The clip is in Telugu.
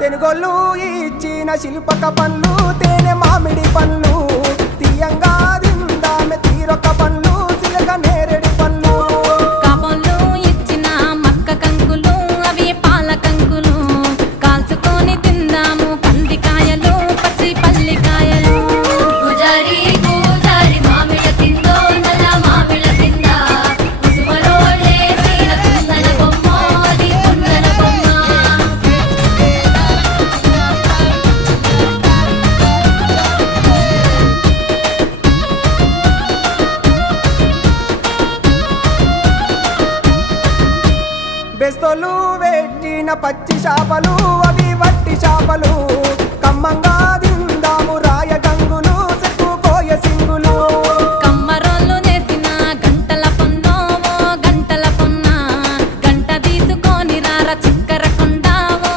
తెనుగోళ్ళు ఇచ్చిన శిల్పక పండ్లు తేనె మామిడి పండ్లు తీయంగా తిందామె తీరొక్క పండ్లు చిలక నేరేడు పండ్లు కాపోళ్ళు ఇచ్చిన మక్క కంకులు అవి పాల కంకులు కాల్చుకొని తిందాము కందికాయలు పచ్చి పల్లికాయలు పూజారి పూజారి మామిళ్ళ తిందో నల్ల మామిళ్ళ తిందా కుసుమలోళ్ళే సీల కుందన బొమ్మ అది కుందన బొమ్మ బెస్తోలు పెట్టిన పచ్చి చేపలు అవి వట్టి చేపలు కమ్మంగా తిందాము